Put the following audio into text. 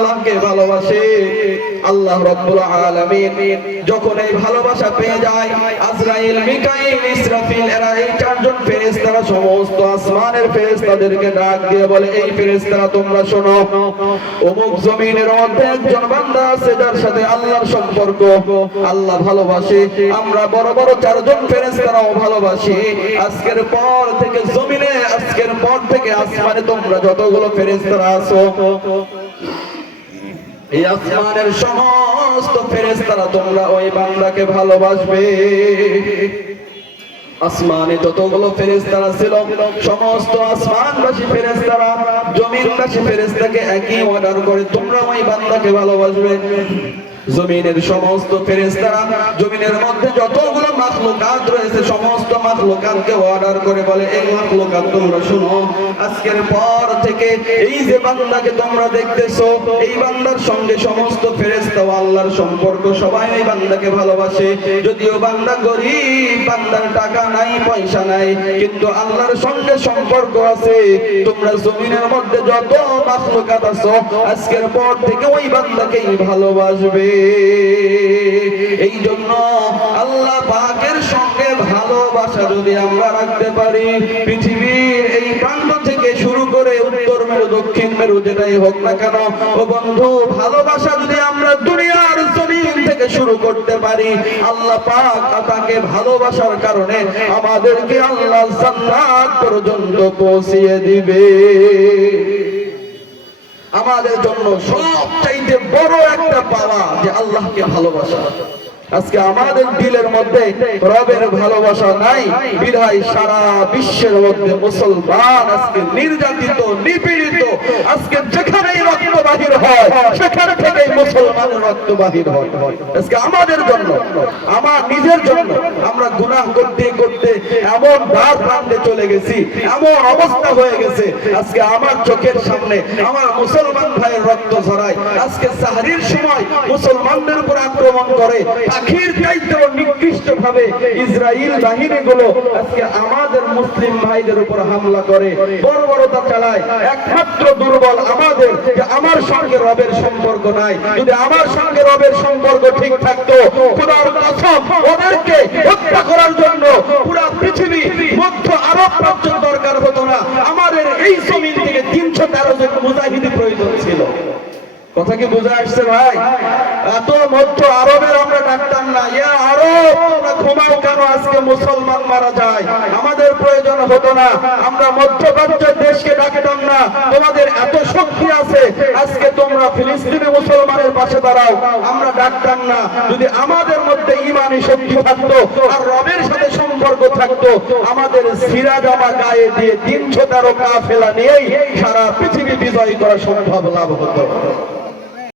আল্লাহকে ভালোবাসে। আল্লাহ রাব্বুল আলামিন যখন এই ভালোবাসা পেয়ে যায়, আজরাইল, মিকাইল, ইসরাফিল এরা এই চারজন ফেরেশতারা সমস্ত আসমানের ফেরেশতাদেরকে ডাক দিয়ে বলে, এই ফেরেশতারা তোমরা শোনো, অমুক জমিনের মধ্যে একজন বান্দা আছে যার সাথে আল্লাহর সম্পর্ক, আল্লাহ ভালোবাসে। আমরা বড় বড় চারজন ফেরেশতারাও ভালোবাসি। আজকের পর থেকে জমিনে, আজকের পর থেকে আসমানে তোমরা যতগুলো ফেরেশতারা আছো, এই আসমানের সমস্ত ফেরেশতারা তোমরা ওই বান্দাকে ভালোবাসবে। আসমানে যতগুলো ফেরেশতারা ছিল, সমস্ত আসমানবাসী ফেরেশতারা জমিনবাসী ফেরেশতাকে একই অর্ডার করে, তোমরা ওই বান্দাকে ভালোবাসবে। জমিনের সমস্ত ফেরেশতারা জমিনের মধ্যে যতগুলো মাখলুকাত রয়েছে সমস্ত মাখলুকাতকে অর্ডার করে বলে, এই মাখলুকাত তোমরা শুনো, আজকের পর থেকে এই যে বান্দাকে তোমরা দেখতেছো, এই বান্দার সঙ্গে সমস্ত ফেরেশতা ও আল্লাহর সম্পর্ক, সবাই এই বান্দাকে ভালোবাসে। যদিও বান্দা গরীব, বান্দার টাকা নাই, পয়সা নাই, কিন্তু আল্লাহর সঙ্গে সম্পর্ক আছে। তোমরা জমিনের মধ্যে যত মাখলুকাত আছো, আজকের পর থেকে ওই বান্দাকেই ভালোবাসবে। এই জন্য আল্লাহ পাকের সঙ্গে ভালোবাসা যদি আমরা রাখতে পারি, পৃথিবীর এই প্রান্ত থেকে শুরু করে উত্তর মেরু, দক্ষিণ মেরু যেটাই হোক না কেন, ও বন্ধু, ভালোবাসা যদি আমরা দুনিয়ার জমিন থেকে শুরু করতে পারি, আল্লাহ পাক তাকে ভালোবাসার কারণে আমাদেরকে আল্লাহ জান্নাত পর্যন্ত পৌঁছিয়ে দিবে। আমাদের জন্য সবচাইতে বড় একটা পাওয়া যে আল্লাহকে ভালোবাসা। আজকে আমাদের দিলের মধ্যে রবের ভালোবাসা নাই, বিধায় সারা বিশ্বের মধ্যে মুসলমান আজকে নির্যাতিত, নিপীড়িত। আজকে যেখানেই রক্ত বাহির হয় সেখানে থেকেই মুসলমানের রক্ত বাহির হয়। আজকে আমাদের জন্য, আমার নিজের জন্য, আমরা গুনাহ করতে করতে এমন দ্বার প্রান্তে চলে গেছি, এমন অবস্থা হয়ে গেছে, আজকে আমার চোখের সামনে আমার মুসলমান ভাইয়ের রক্ত ঝরায়। আজকে সাহরির সময় মুসলমানদের উপর আক্রমণ করে, আখির চাইতে নিকৃষ্ট ভাবে ইসরায়েল বাহিনীগুলো আজকে আমাদের মুসলিম ভাইদের উপর হামলা করে, বর্বরতা চালায়। একমাত্র দুর্বল আমাদের, যে আমার সঙ্গে রবের সম্পর্ক নাই। যদি আমার সঙ্গে রবের সম্পর্ক ঠিক থাকতো, খোদার কসম ওদেরকে হত্যা করার জন্য পুরো পৃথিবী, মধ্য আরব রাজ্য দরকার হতো না। আমাদের এই জমিন থেকে 313 জন মুজাহিদ প্রয়োজন ছিল। কথা কি বোঝা আসছে ভাই? এত মধ্য আরবের আমরা ডাকতাম না, ইয়া আরব তোমরা ঘুমাও কেন, আজকে মুসলমান মারা যায়, আমাদের প্রয়োজন হতো না। আমরা মধ্যপ্রাচ্যের দেশকে ডাকতাম না, তোমাদের এত শক্তি আছে, আজকে তোমরা ফিলিস্তিনি মুসলমানের পাশে দাঁড়াও, আমরা ডাকতাম না। যদি আমাদের মধ্যে ঈমানি শক্তি থাকতো আর রবের সাথে সম্পর্ক থাকতো, আমাদের সিরাজামা গায়ে দিয়ে 313 কাফেলা নিয়েই সারা পৃথিবী বিজয় করা সম্ভব লাভ হতো।